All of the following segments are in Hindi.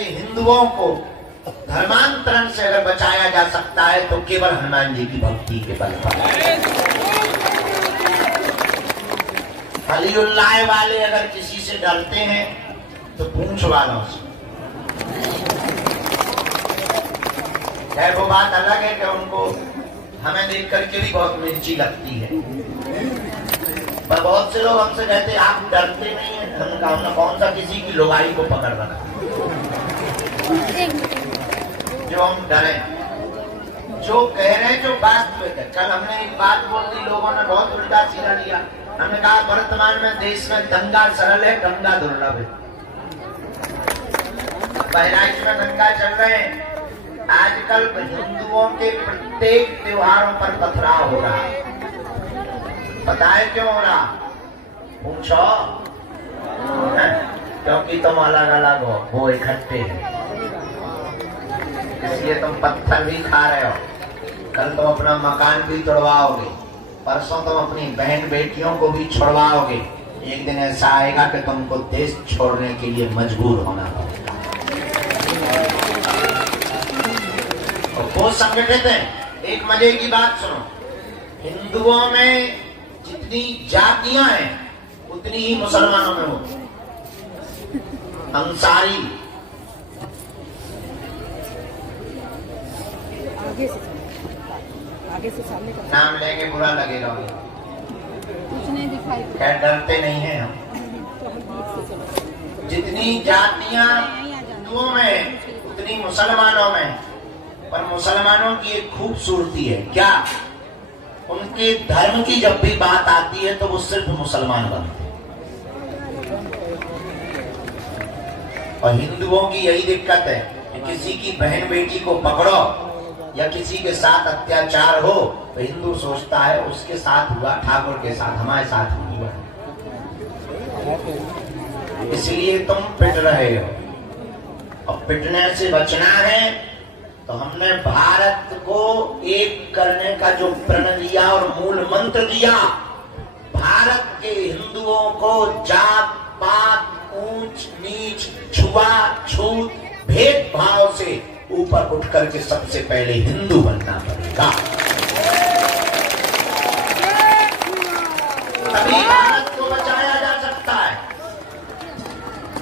के हिंदुओं को धर्मांतरण से अगर बचाया जा सकता है तो केवल हनुमान जी की भक्ति के बल पर। अलीउल्लाह वाले अगर किसी से डरते हैं तो पूंछ वालों से। वो बात अलग है कि उनको हमें देख करके भी बहुत मिर्ची लगती है, पर बहुत से लोग हमसे कहते हैं आप डरते नहीं हैं। हमने कौन सा किसी की लुगाई को पकड़ रखा जो हम डरे। जो कह रहे हैं जो वास्तविक है। कल हमने एक बात बोल दी, लोगों ने बहुत उल्टा सीधा लिया। हमने कहा वर्तमान में देश में दंगा सरल है, गंगा दुर्लभ है। बहराइच में दंगा चल रहे हैं। आजकल हिंदुओं के प्रत्येक त्योहारों पर पथराव हो रहा है। पता है क्यों हो रहा? पूछो। क्योंकि तुम अलग अलग हो, वो इकट्ठे हैं, इसलिए तुम पत्थर भी खा रहे हो। कल तुम अपना मकान भी तोड़वाओगे, परसों तुम अपनी बहन बेटियों को भी छोड़वाओगे। एक दिन ऐसा आएगा कि तुमको देश छोड़ने के लिए मजबूर होना पड़ेगा। वो संगठित है। एक मजे की बात सुनो, हिंदुओं में जितनी जातियां हैं उतनी ही मुसलमानों में हो। अंसारी, आगे से सामने का नाम लेंगे बुरा लगेगा, कुछ नहीं दिखाई। खैर डरते नहीं हैं हम। जितनी जातियां हिंदुओं में उतनी मुसलमानों में। पर मुसलमानों की एक खूबसूरती है, क्या? उनके धर्म की जब भी बात आती है तो वो सिर्फ मुसलमान बनते हैं। और हिंदुओं की यही दिक्कत है कि किसी की बहन बेटी को पकड़ो या किसी के साथ अत्याचार हो तो हिंदू सोचता है उसके साथ हुआ, ठाकुर के साथ, हमारे साथ नहीं हुआ। इसलिए तुम पिट रहे हो। और पिटने से बचना है तो हमने भारत को एक करने का जो प्रण लिया और मूल मंत्र दिया, भारत के हिंदुओं को जात पात, ऊंच नीच, छुआ छूत, भेदभाव से ऊपर उठ करके सबसे पहले हिंदू बनना पड़ेगा। तभी भारत को बचाया जा सकता है।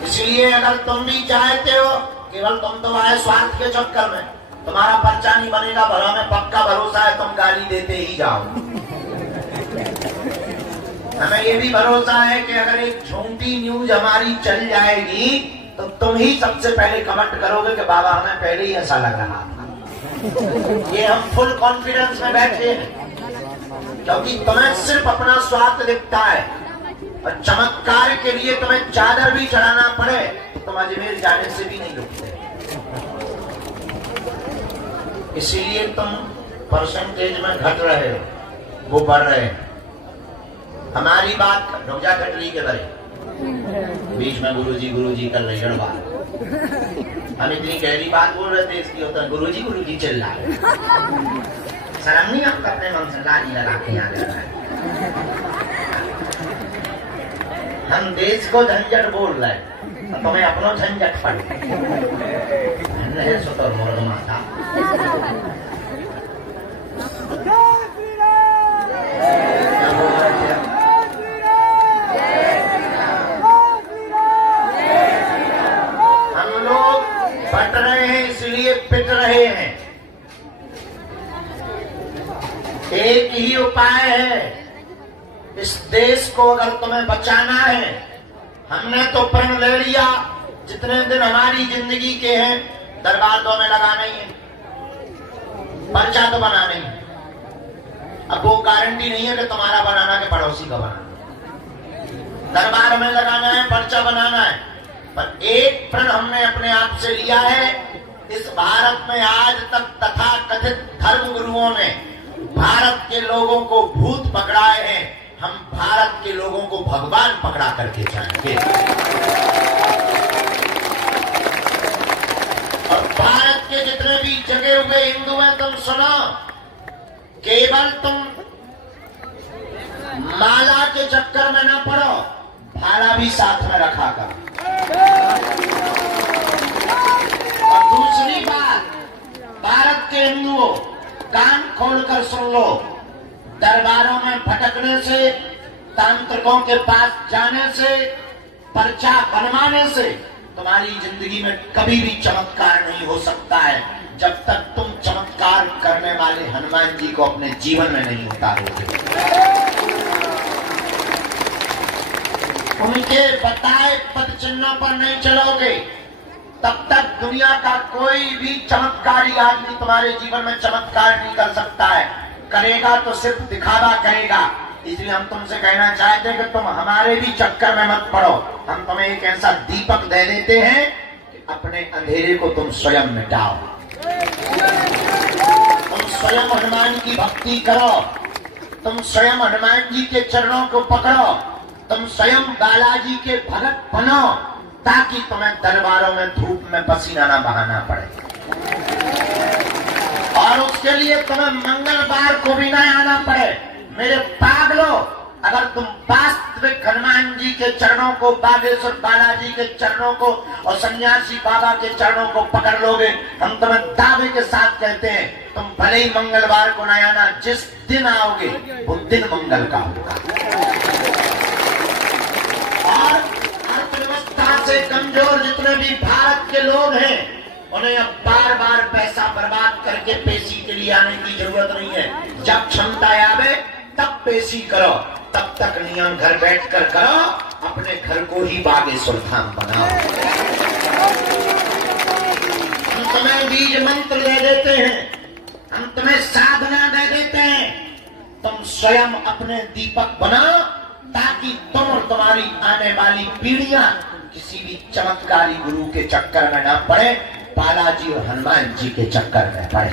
इसलिए अगर तुम भी चाहते हो, केवल तुम तो आए स्वार्थ के चक्कर में, तुम्हारा पर्चा नहीं बनेगा, भला में पक्का भरोसा है तुम गाली देते ही जाओ। हमें ये भी भरोसा है कि अगर एक झूठी न्यूज हमारी चल जाएगी तो तुम ही सबसे पहले कमेंट करोगे कि बाबा हमें पहले ही ऐसा लग रहा था। ये हम फुल कॉन्फिडेंस में बैठे हैं, क्योंकि तुम्हें सिर्फ अपना स्वार्थ दिखता है। और चमत्कार के लिए तुम्हें चादर भी चढ़ाना पड़े तो तुम अजमेर जाने से भी नहीं रुकते। इसीलिए तुम परसेंटेज में घट रहे हो, वो बढ़ रहे हैं। हमारी बात रोजा कटरी के बारे बीच में गुरुजी कर रही बात। हम इतनी गहरी बात बोल रहे थे, इसकी होता गुरुजी चिल्ला रहे। शर्म नहीं आपको अपने मन से गाली लगा के यहाँ लग रहा है। हम देश को झंझट बोल रहे हैं तो तुम्हें अपनो झंझट पड़े। तो मोर माता हम लोग बट रहे हैं, इसलिए पिट रहे हैं। एक ही उपाय है, इस देश को अगर तुम्हें बचाना है। हमने तो प्रण ले लिया, जितने दिन हमारी जिंदगी के हैं दरबार तो हमें लगाना ही है, पर्चा तो बनाना ही है। अब वो गारंटी नहीं है कि तुम्हारा बनाना के पड़ोसी का बनाना। दरबार में लगाना है, पर्चा बनाना है। पर एक प्रण हमने अपने आप से लिया है, इस भारत में आज तक तथा कथित धर्म गुरुओं ने भारत के लोगों को भूत पकड़ाए हैं, हम भारत के लोगों को भगवान पकड़ा करके जाएंगे। और भारत के जितने भी जगे हुए हिंदू हैं, तुम सुनो, केवल तुम माला के चक्कर में ना पड़ो, भाला भी साथ में रखा कर। कर सुन लो, दरबारों में भटकने से, तांत्रिकों के पास जाने से, पर्चा बनवाने से तुम्हारी जिंदगी में कभी भी चमत्कार नहीं हो सकता है, जब तक तुम चमत्कार करने वाले हनुमान जी को अपने जीवन में नहीं उतारोगे। उनके बताए पद चिन्हों पर नहीं चलोगे, तब तक दुनिया का कोई भी चमत्कारी आदमी तुम्हारे जीवन में चमत्कार नहीं कर सकता है। करेगा तो सिर्फ दिखावा करेगा। इसलिए हम तुमसे कहना चाहते हैं कि तुम हमारे भी चक्कर में मत पड़ो। हम तुम्हें एक ऐसा दीपक दे देते हैं कि अपने अंधेरे को तुम स्वयं मिटाओ। तुम स्वयं हनुमान की भक्ति करो, तुम स्वयं हनुमान जी के चरणों को पकड़ो, तुम स्वयं बालाजी के भगत बनो, ताकि तुम्हें दरबारों में धूप में पसीना न बहाना पड़े। और उसके लिए तुम्हें मंगलवार को भी न आना पड़े। मेरे पागलों, अगर तुम वास्तविक हनुमान जी के चरणों को, बागेश्वर बालाजी के चरणों को और सन्यासी बाबा के चरणों को पकड़ लोगे, हम तुम्हें दावे के साथ कहते हैं, तुम भले ही मंगलवार को न आना, जिस दिन आओगे वो दिन मंगल का होगा। और अर्थव्यवस्था से कमजोर जितने भी भारत के लोग हैं, उन्हें अब बार बार पैसा बर्बाद करके पेशी के लिए आने की जरूरत नहीं है। जब क्षमता आवे तब पेशी करो, तब तक नियम घर बैठकर करो, अपने घर को ही बागेश्वर धाम बनाओ। हम तुम्हें बीज मंत्र दे देते हैं, हम तुम्हें साधना दे देते हैं, तुम स्वयं अपने दीपक बनाओ, ताकि तुम और तुम्हारी आने वाली पीढ़ियां किसी भी चमत्कारी गुरु के चक्कर में ना पड़े, बालाजी और हनुमान जी के चक्कर में पड़े।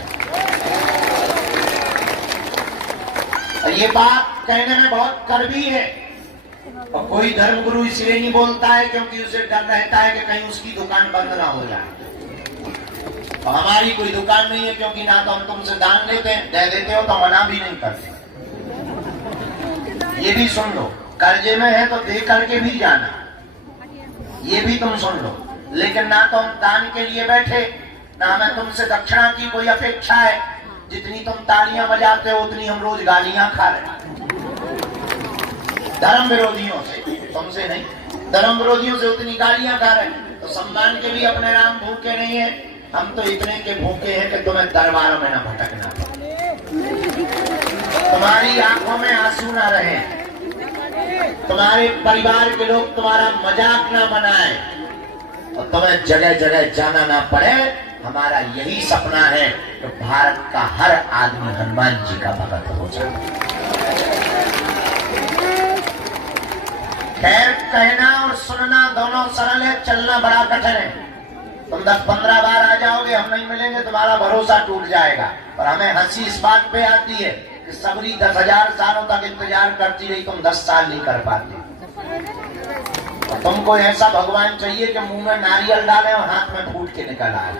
और ये बात कहने में बहुत कड़वी है, और कोई धर्मगुरु इसलिए नहीं बोलता है क्योंकि उसे डर रहता है कि कहीं उसकी दुकान बंद ना हो जाए। और हमारी कोई दुकान नहीं है, क्योंकि ना तो हम तुमसे दान लेते हैं, दे देते हो तो मना भी नहीं करते। ये भी सुन लो, कर्जे में है तो दे करके भी जाना, ये भी तुम सुन लो। लेकिन ना तो हम दान के लिए बैठे, ना हमें तुमसे दक्षिणा की कोई अपेक्षा है। जितनी तुम तालियां बजाते हो उतनी हम रोज गालियां खा रहे हैं धर्म विरोधियों से, तुमसे नहीं, धर्म विरोधियों से उतनी गालियां खा रहे हैं। तो सम्मान के भी अपने राम भूखे नहीं है, हम तो इतने के भूखे हैं कि तुम्हें दरबारों में न भटकना पड़े, तुम्हारी आंखों में आंसू ना रहे, तुम्हारे परिवार के लोग तुम्हारा मजाक ना बनाए, और तुम्हें जगह जगह जाना ना पड़े। हमारा यही सपना है कि भारत का हर आदमी हनुमान जी का भक्त हो जाए। खैर, कहना और सुनना दोनों सरल है, चलना बड़ा कठिन है। तुम 10-15 बार आ जाओगे, हम नहीं मिलेंगे, तुम्हारा भरोसा टूट जाएगा। और हमें हंसी इस बात पे आती है कि सबरी 10,000 सालों तक इंतजार करती रही, तुम 10 साल नहीं कर पाते। तो तुमको ऐसा भगवान चाहिए कि मुंह में नारियल डाले और हाथ में फूट के निकल आए।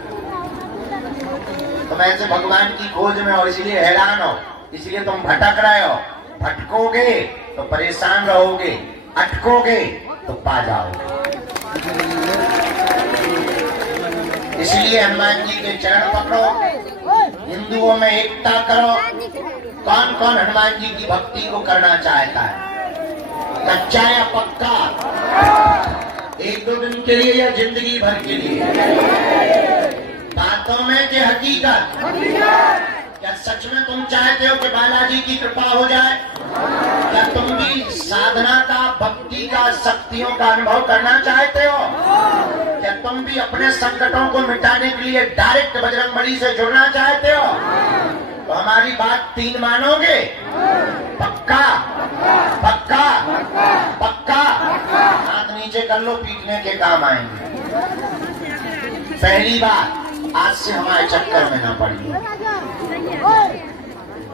तुम ऐसे भगवान की खोज में हो, इसलिए हैरान हो, इसलिए तुम भटक रहे हो। भटकोगे तो परेशान रहोगे, अटकोगे तो पा जाओगे। इसलिए हनुमान जी के चरण पकड़ो, हिंदुओं में एकता करो। कौन कौन हनुमान जी की भक्ति को करना चाहता है, कच्चा या पक्का, 1-2 दिन के लिए या जिंदगी भर के लिए? बातों में कि हकीकत? क्या सच में तुम चाहते हो कि बालाजी की कृपा हो जाए? क्या तुम भी साधना का, भक्ति का, शक्तियों का अनुभव करना चाहते हो? क्या तुम भी अपने संकटों को मिटाने के लिए डायरेक्ट बजरंगबली से जुड़ना चाहते हो? तो हमारी बात 3 मानोगे? पक्का? पक्का? पक्का? हाथ नीचे कर लो, पीटने के काम आएंगे। पहली बात, आज से हमारे चक्कर में ना पड़िए।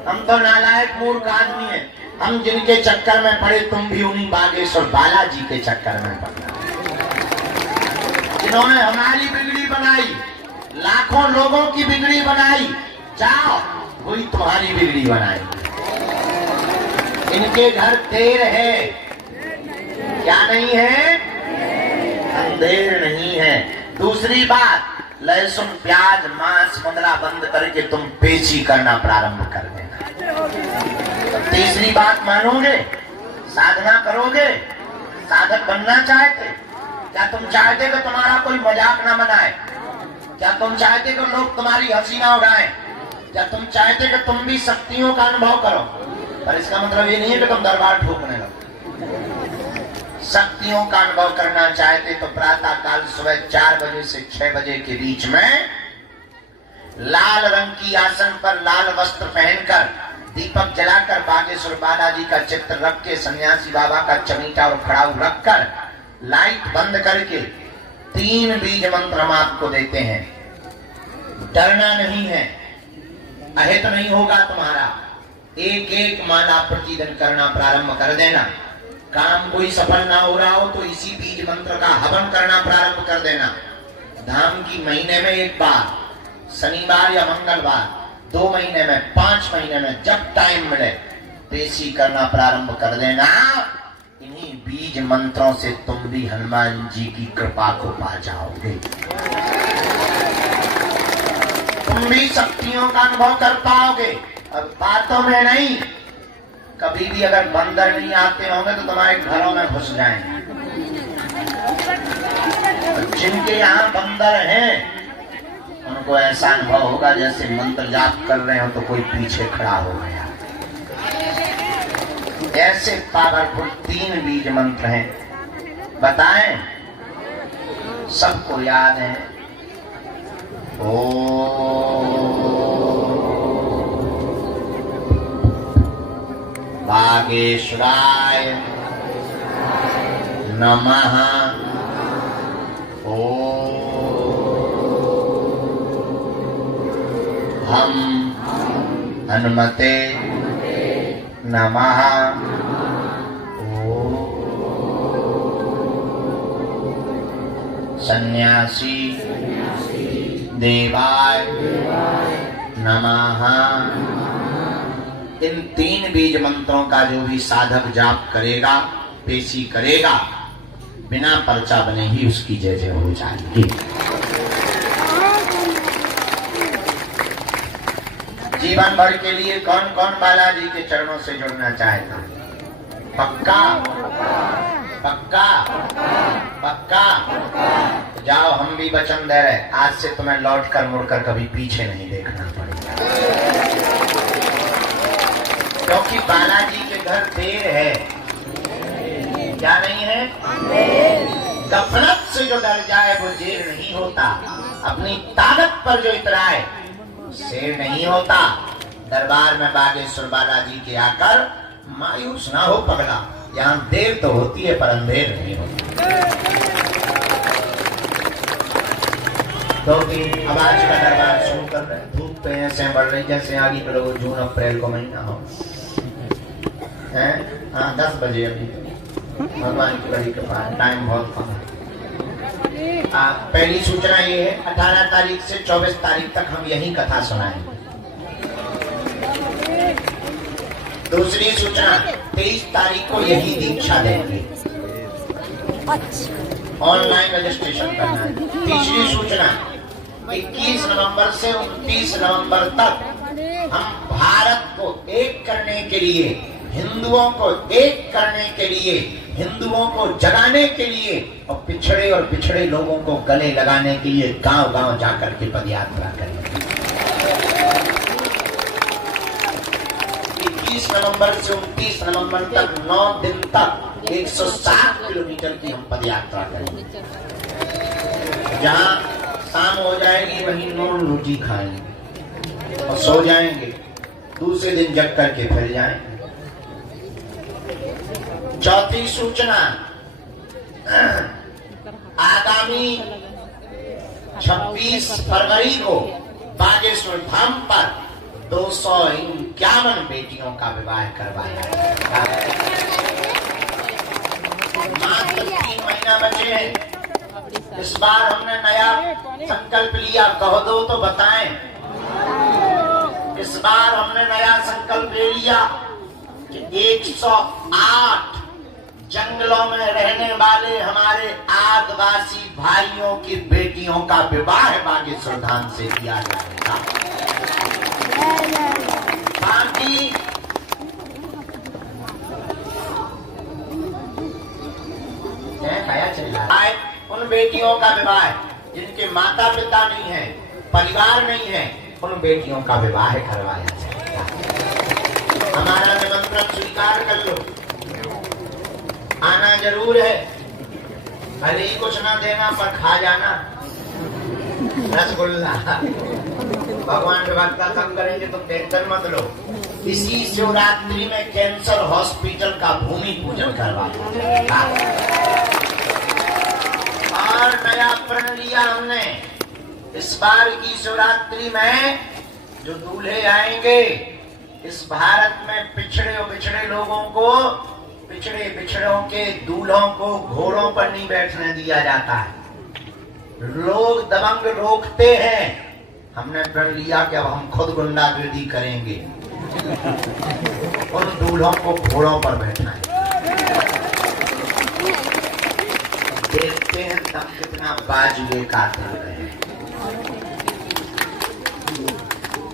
हम तो नालायक मूर्ख आदमी हैं, हम जिनके चक्कर में पड़े, तुम भी उन्हीं बागेश्वर बालाजी के चक्कर में पड़ना। जिन्होंने हमारी बिगड़ी बनाई, लाखों लोगों की बिगड़ी बनाई, जाओ वही तुम्हारी बिगड़ी बनाई। इनके घर देर है, क्या नहीं है? अंधेर नहीं है। दूसरी बात, लहसुन, प्याज, मांस, मुद्रा बंद करके तुम पेशी करना प्रारंभ कर देना। तीसरी बात मानोगे, साधना करोगे, साधक बनना चाहते, क्या तुम चाहते कि तुम्हारा कोई मजाक ना बनाए? क्या तुम चाहते कि लोग तुम्हारी हंसी ना उड़ाएं? क्या तुम चाहते कि तुम भी शक्तियों का अनुभव करो? पर इसका मतलब ये नहीं है कि तुम दरबार ठोकने लगो। शक्तियों का अनुभव करना चाहते तो प्रातः काल सुबह 4 बजे से 6 बजे के बीच में लाल रंग की आसन पर लाल वस्त्र पहनकर, दीपक जलाकर, बागेश्वर बालाजी का चित्र रख के, सन्यासी बाबा का चमीटा और खड़ाऊ रखकर, लाइट बंद करके 3 बीज मंत्र हम आपको देते हैं। डरना नहीं है, अहित नहीं होगा तुम्हारा। एक एक माला प्रतिदिन करना प्रारंभ कर देना। काम कोई सफल ना हो रहा हो तो इसी बीज मंत्र का हवन करना प्रारंभ कर देना। धाम की महीने में एक बार, शनिवार या मंगलवार, 2 महीने में, 5 महीने में, जब टाइम मिले पेशी करना प्रारंभ कर देना। इन्हीं बीज मंत्रों से तुम भी हनुमान जी की कृपा को पा जाओगे। तुम भी शक्तियों का अनुभव कर पाओगे। अब बातों में नहीं, कभी भी अगर बंदर नहीं आते होंगे तो तुम्हारे घरों में घुस जाएंगे। जिनके यहाँ बंदर हैं उनको ऐसा अनुभव होगा जैसे मंत्र जाप कर रहे हो तो कोई पीछे खड़ा हो गया। ऐसे पावरफुल 3 बीज मंत्र हैं, बताएं? सबको याद है। बागेश्वराय नमः। हम हनुमते नमः। सन्यासी देवाय नमः। इन 3 बीज मंत्रों का जो भी साधक जाप करेगा, पेशी करेगा, बिना पर्चा बने ही उसकी जय जय हो जाएगी। जीवन भर के लिए कौन कौन बालाजी के चरणों से जुड़ना चाहेगा? पक्का? पक्का? पक्का? जाओ, हम भी वचन दे रहे, आज से तुम्हें लौटकर मुड़कर कभी पीछे नहीं देखना पड़ेगा, क्योंकि बालाजी के घर देर है। क्या नहीं है? गफलत से जो डर जाए वो जेर नहीं होता। अपनी ताकत पर जो इतराए शेर नहीं होता। दरबार में बागेश्वर बालाजी के आकर मायूस ना हो पगला। यहाँ देर तो होती है पर अंधेर नहीं होती। तो अब आज का दरबार शुरू कर रहे हैं। धूप पे ऐसे बढ़ रही जैसे आगे करो जून अप्रैल को महीना हो। हाँ, 10 बजे अभी भगवान की बड़ी कृपा, टाइम बहुत कम है। पहली सूचना ये है, 18 तारीख से 24 तारीख तक हम यही कथा सुनाएंगे। दूसरी सूचना, 23 तारीख को यही दीक्षा देंगे। ऑनलाइन रजिस्ट्रेशन करना है। तीसरी सूचना, 21 नवंबर से 29 नवंबर तक हम भारत को एक करने के लिए, हिंदुओं को एक करने के लिए, हिंदुओं को जगाने के लिए और पिछड़े लोगों को गले लगाने के लिए गांव-गांव जाकर के पदयात्रा करेंगे। 21 नवंबर से 29 नवंबर तक 9 दिन तक 107 किलोमीटर की हम पदयात्रा करेंगे। जहां शाम हो जाएगी वहीं नून रोटी खाएंगे और सो जाएंगे। दूसरे दिन जग करके फिर जाएंगे। चौथी सूचना, आगामी 26 फरवरी को बागेश्वर धाम पर 251 बेटियों का विवाह करवाया जाएगा। मात्र 3 महीना बचे हैं। इस बार हमने नया संकल्प लिया, कह दो तो बताएं। इस बार हमने नया संकल्प ले लिया कि 108 जंगलों में रहने वाले हमारे आदिवासी भाइयों की बेटियों का विवाह बागेश्वर धाम से किया जाएगा। बाकी खाया चल रहा है। उन बेटियों का विवाह जिनके माता पिता नहीं है, परिवार नहीं है, उन बेटियों का विवाह करवाया जाएगा। हमारा निमंत्रण स्वीकार कर लो, आना जरूर है। भले ही कुछ ना देना पर खा जाना रसगुल्ला। भगवान के भक्त का सब करेंगे तो टेंशन मत लो। इसी शिवरात्रि में कैंसर हॉस्पिटल का भूमि पूजन करवा और नया प्रण लिया हमने। इस बार की शिवरात्रि में जो दूल्हे आएंगे, इस भारत में पिछड़े और बिछड़े लोगों को, पिछड़े बिछड़ों के दूल्हों को घोड़ों पर नहीं बैठने दिया जाता है। लोग दबंग रोकते हैं, हमने प्रण लिया कि अब हम खुद गुंडागर्दी करेंगे, उन दूल्हों को घोड़ों पर बैठना है। देखते हैं तब कितना बाजुए काटे हुए हैं।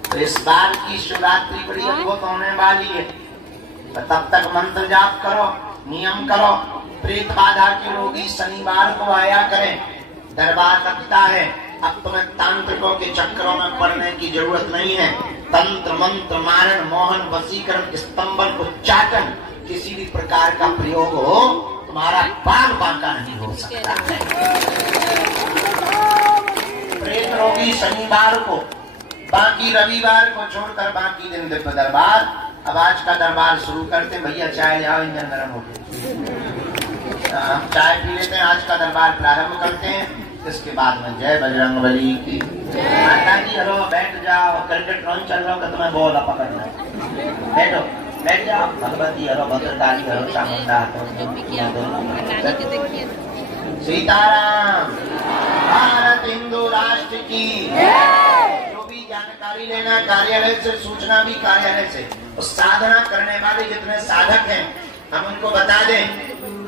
तो इस बार की शिवरात्रि बड़ी अद्भुत होने वाली है। तो तब तक मंत्र जाप करो, नियम करो। प्रेत बाधा के रोगी शनिवार को आया करें, दरबार लगता है। अब तुम्हें तांत्रिकों के चक्करों में पड़ने की जरूरत नहीं है। तंत्र मंत्र मारण मोहन वशीकरण स्तंभन उच्चाटन किसी भी प्रकार का प्रयोग हो, तुम्हारा बाल बांका नहीं हो सकता है। प्रेत रोगी शनिवार को, बाकी रविवार को छोड़कर बाकी दिन दिव्य दरबार। अब आज का दरबार शुरू करते। भैया चाय ले आओ, इंजन गर्म हो गया। हम चाय पी लेते हैं, आज का दरबार प्रारंभ करते हैं। इसके बाद में जय बजरंगबली की। माता जी हलो, बैठ जाओ। क्रिकेट रन चल रहा होगा, तुम्हें बॉल पकड़ना है। बैठो, बैठ जाओ। Bhagwati hello, Bhadrakali hello, Chamunda Sitaram. भारत हिंदू राष्ट्र की। जो भी जानकारी लेना कार्यालय से, सूचना भी कार्यालय से। साधना करने वाले जितने साधक हैं हम उनको बता दें।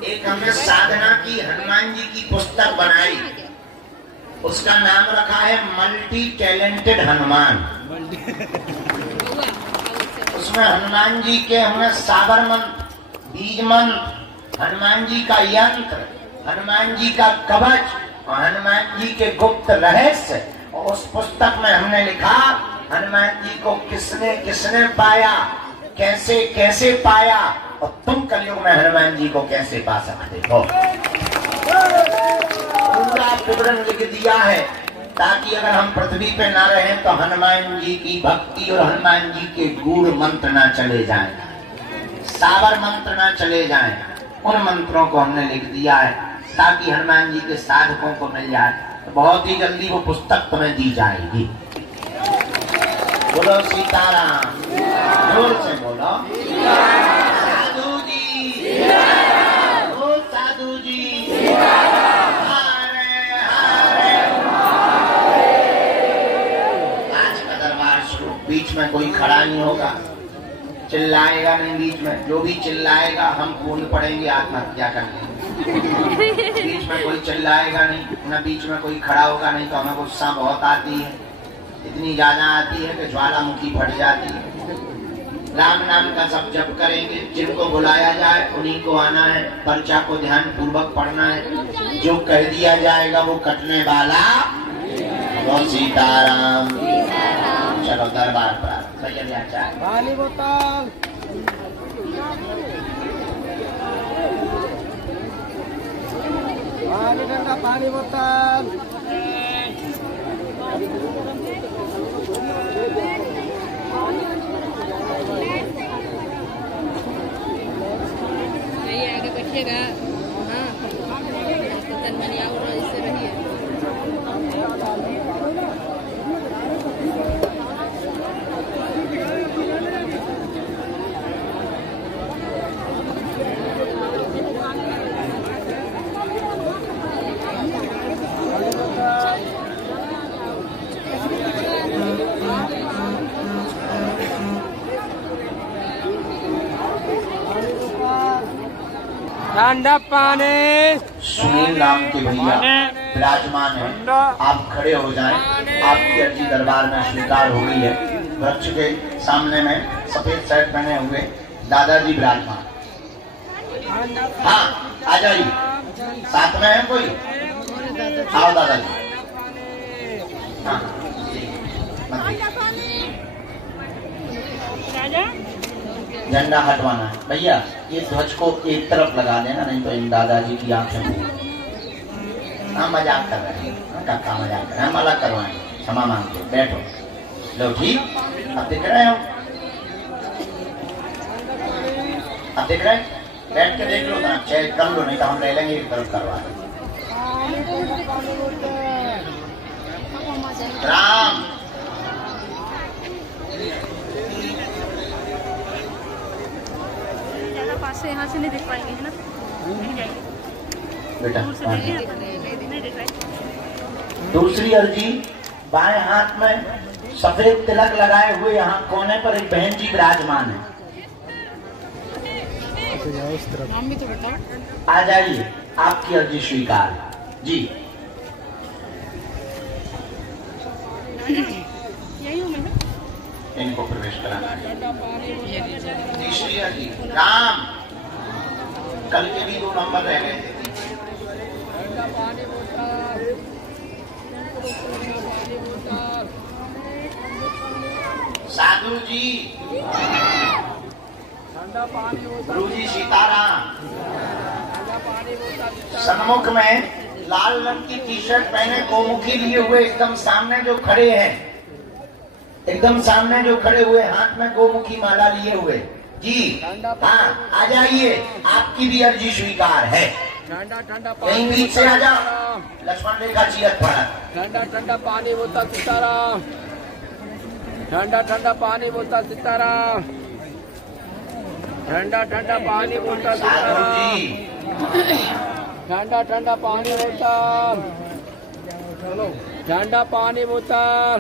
एक हमने साधना की हनुमान जी की पुस्तक बनाई, उसका नाम रखा है मल्टी टैलेंटेड हनुमान। उसमें हनुमान जी के हमने साबर मंत्र, बीज मंत्र, हनुमान जी का यंत्र, हनुमान जी का कवच और हनुमान जी के गुप्त रहस्य। और उस पुस्तक में हमने लिखा हनुमान जी को किसने किसने पाया, कैसे कैसे पाया, और तुम कलयुग में हनुमान जी को कैसे पा सकते हो। पूरा विवरण लिख दिया है, ताकि अगर हम पृथ्वी पे ना रहें तो हनुमान जी की भक्ति और हनुमान जी के गूढ़ मंत्र ना चले जाएं, साबर मंत्र ना चले जाएं। उन मंत्रों को हमने लिख दिया है ताकि हनुमान जी के साधकों को मिल जाए। तो बहुत ही जल्दी वो पुस्तक तुम्हें दी जाएगी। बोलो सीताराम, जोर से बोलो। साधु जी, ओ साधु जी, हरे हरे। आज का दरबार शुरू। बीच में कोई खड़ा नहीं होगा, चिल्लाएगा नहीं बीच में। जो भी चिल्लाएगा हम पूर्ण पड़ेंगे, आत्महत्या करके। बीच में कोई चिल्लाएगा नहीं, न बीच में कोई खड़ा होगा नहीं, तो हमें गुस्सा बहुत आती है, इतनी ज्यादा आती है कि ज्वालामुखी फट जाती है। राम नाम का सब जप करेंगे, जिनको बुलाया जाए उन्हीं को आना है, पर्चा को ध्यान पूर्वक पढ़ना है। जो कह दिया जाएगा वो कटने वाला। वो सीताराम। चलो दरबार पर भैया चाय पानी बोतल, पानी ठंडा, पानी बोतल। आगे बैठिएगा। हाँ, तनमनी आओ और इससे रहिए। ठंडा पानी। सुनील नाम के भैया विराजमान है, आप खड़े हो जाएं। आपकी अर्जी दरबार में स्वीकार हो गई है। वृक्ष के सामने में सफेद शर्ट पहने हुए दादाजी विराजमान। हाँ, आ जाइए, साथ में है कोई? आओ दादाजी। हाँ, झंडा हटवाना है भैया, ये ध्वज को एक तरफ लगा देना, नहीं तो इन दादाजी की आंखें। हाँ, मजाक कर रहे हैं, काका मजाक कर रहे हैं, हम अलग करवाएंगे, क्षमा मांगते, बैठो। लो ठीक, अब देख रहे हो, अब देख रहे हैं, बैठ के देख लो ना, चेक कर लो, नहीं तो हम ले लेंगे एक तरफ करवा। राम पास से यहाँ से नहीं दिख पाएंगे, है ना? नहीं जाएंगे बेटा। दूर से नहीं दिख रहा है। दूसरी अर्जी, बाएं हाथ में सफेद तिलक लगाए हुए यहाँ कोने पर एक बहन जी विराजमान है। नाम भी तो बताओ। आ जाइए, आपकी अर्जी स्वीकार जी। यही हूँ मैं। इनको प्रवेश कराना है। तीसरी अर्जी, राम, कल के भी 2 नंबर रह गए थे। साधु जी, गुरु जी सीताराम, सन्मुख में लाल रंग की टी शर्ट पहने गोमुखी लिए हुए एकदम सामने जो खड़े हैं, एकदम सामने जो खड़े हुए, हाथ में गोमुखी माला लिए हुए जी। हाँ, आ जाइए, आपकी भी अर्जी स्वीकार है। कहीं बीच से आ जाओ, लक्ष्मण रेखा चीरत पड़ा। ठंडा ठंडा पानी बोतल सीताराम, ठंडा ठंडा पानी बोतल सीताराम, ठंडा ठंडा पानी बोतल सीताराम, ठंडा ठंडा पानी बोतल, ठंडा पानी बोतल,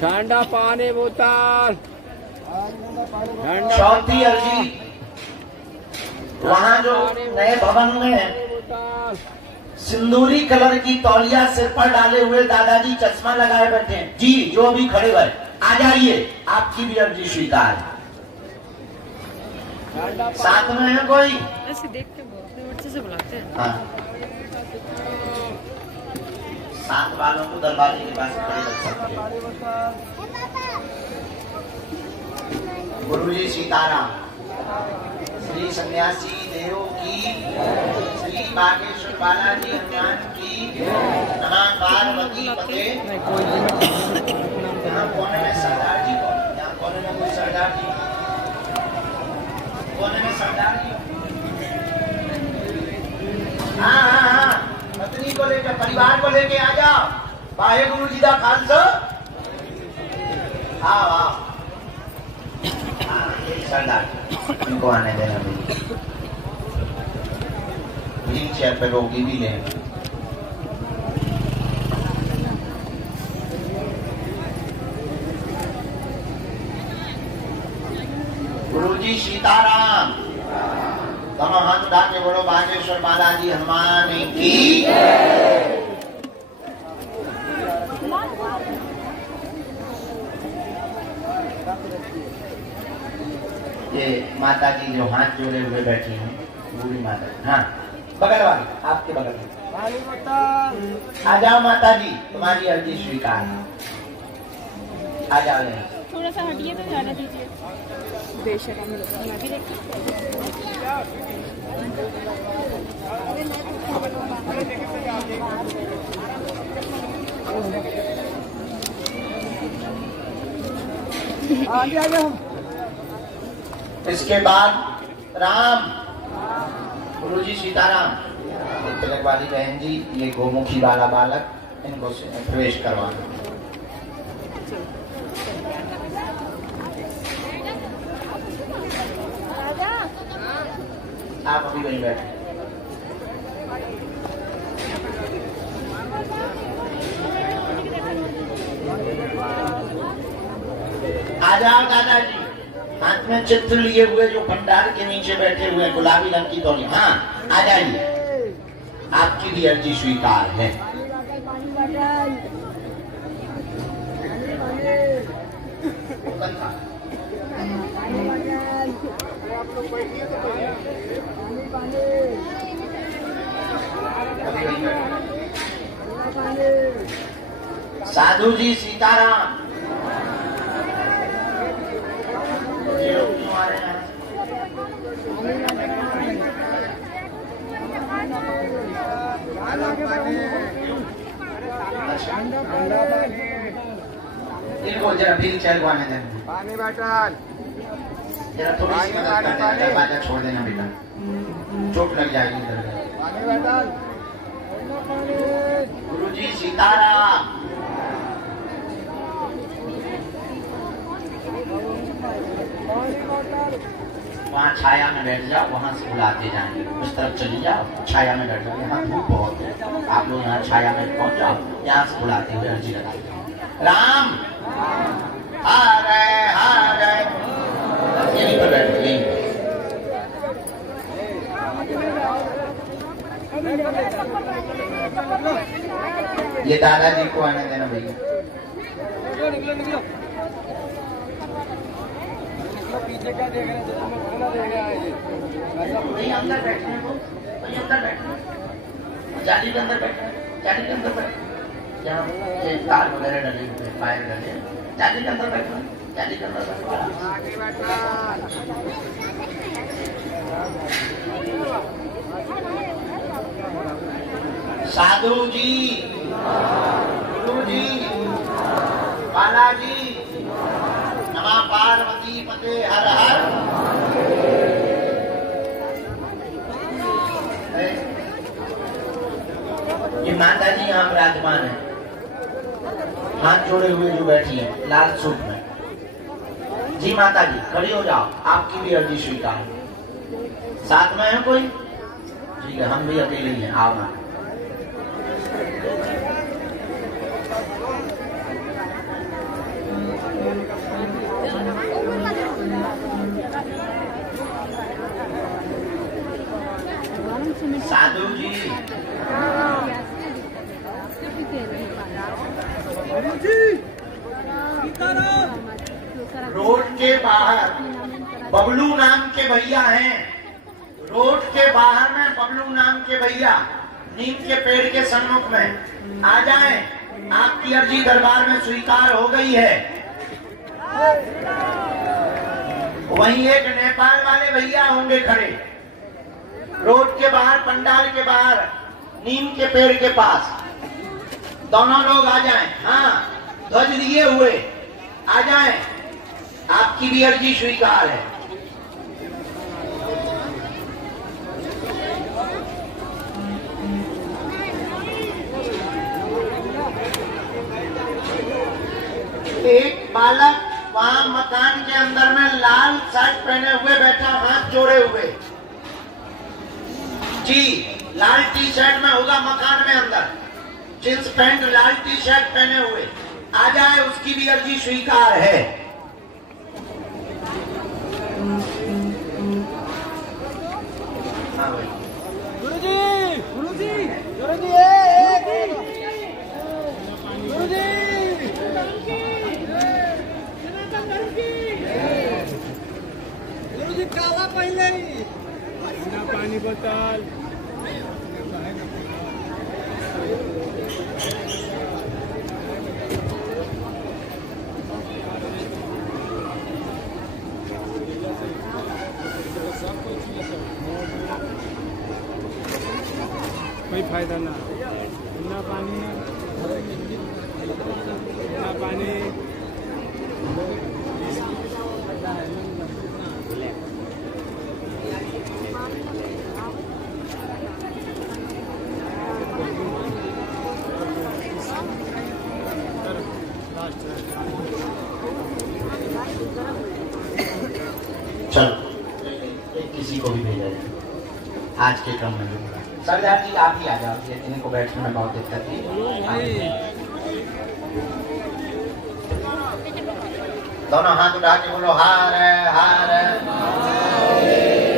ठंडा पानी बोतल, चौथी अर्जी, वहाँ जो नए भवन में सिंदूरी कलर की तौलिया सिर पर डाले हुए दादाजी चश्मा लगाए बैठे हैं जी, जो अभी खड़े हुए, आ जाइए, आपकी भी अर्जी स्वीकार। साथ में है कोई? ऐसे देख के अच्छे से बुलाते हैं। हाँ, साथ वालों को दरवाजे के पास खड़े रख सकते हैं। गुरु जी सीताराम, श्री सन्यासी देव की, श्री बागेश्वर बालाजी हनुमान की, नमः पार्वती पते। यहाँ कोने में सरदार जी, यहाँ कोने में कोई सरदार जी, कोने में सरदार जी। हाँ हाँ हाँ, पत्नी को लेकर, परिवार को लेके आ जाओ। वाहे गुरु जी का खालसा। आओ आओ, सरदार इनको आने देना, व्हील चेयर पे रोगी भी लेना। गुरुजी सीताराम, दोनों हाथ उठा के बोलो बागेश्वर बालाजी हनुमान की। ये माता जी जो हाथ जोड़े हुए बैठी हैं, बूढ़ी माता। हाँ, बगल वाली, आपके बगल में आ जाओ माता जी, तुम्हारी अर्जी स्वीकार। आ जाओ यहाँ। थोड़ा सा हटिए तो जाने दीजिए। बेशक इसके बाद राम, गुरुजी सीताराम, तिलक वाली बहन जी, ये गोमुखी वाला बालक, इनको प्रवेश करवाना। आप अभी वहीं बैठे। आ जाओ दादाजी, हाथ में चित्र लिए हुए जो भंडार के नीचे बैठे हुए गुलाबी रंग की तौलिया। हाँ, आ जाइए, आपकी भी अर्जी स्वीकार है। बोतल था। अभी वहीं बैठो। साधु जी सीताराम। ये लोग क्यों आ रहे हैं? इनको जरा व्हील चेयर को आने देना। पानी बॉटल। जरा थोड़ी सी मदद कर देना, दरवाजा छोड़ देना बेटा, चोट लग जाएगी इधर। पानी बॉटल। गुरुजी सीताराम। वहाँ छाया में बैठ जाओ, वहाँ से बुलाते जाएंगे। उस तरफ चली जाओ, छाया में बैठ जाओ। यहाँ धूप बहुत है, आप लोग यहाँ छाया में पहुँच जाओ, यहाँ से बुलाते हुए अर्जी लगाते। राम हरे हरे। यहीं पर बैठो, यहीं पर। ये दादाजी को आने देना भैया। पीछे क्या देख रहे हैं? वही अंदर बैठने को, वही अंदर बैठने, जाली के अंदर बैठने, जाली के अंदर बैठने। जहाँ ये तार वगैरह डले हुए, वायर डले, जाली के अंदर बैठना, जाली के अंदर बैठना। साधु जी, गुरु जी, बालाजी, नमः पार्वती पते हर हर। ये माता जी यहाँ विराजमान है, हाथ जोड़े हुए जो बैठी है लाल सूट में। जी माता जी खड़ी हो जाओ, आपकी भी अर्जी स्वीकार। साथ में है कोई? ठीक है, हम भी अकेले ही हैं, आओ ना। साधु जी, रोड के बाहर बबलू नाम के भैया हैं। रोड के बाहर में बबलू नाम के भैया नीम के पेड़ के सम्मुख में आ जाएं। आपकी अर्जी दरबार में स्वीकार हो गई है। वहीं एक नेपाल वाले भैया होंगे खड़े रोड के बाहर, पंडाल के बाहर, नीम के पेड़ के पास। दोनों लोग आ जाएं। हाँ, ध्वज दिए हुए आ जाएं। आपकी भी अर्जी स्वीकार है। एक बालक वहां मकान के अंदर में लाल शर्ट पहने हुए बैठा, हाथ जोड़े हुए। जी, लाल टी शर्ट में होगा मकान में अंदर, जींस पैंट लाल टी शर्ट पहने हुए आ जाए, उसकी भी अर्जी स्वीकार है। हाँ भाई। गुरुजी, गुरुजी, गुरुजी, गुरुजी, गुरुजी काला पहले पानी बोतल। कोई फायदा ना, ना पानी, ना पानी। चलो किसी को भी भेजा जाए आज के क्रम में। सरदार जी आप ही आ जाओ, इनको बैठने में बहुत दिक्कत है। दोनों हाथ उठा के बोलो हार है, हार है।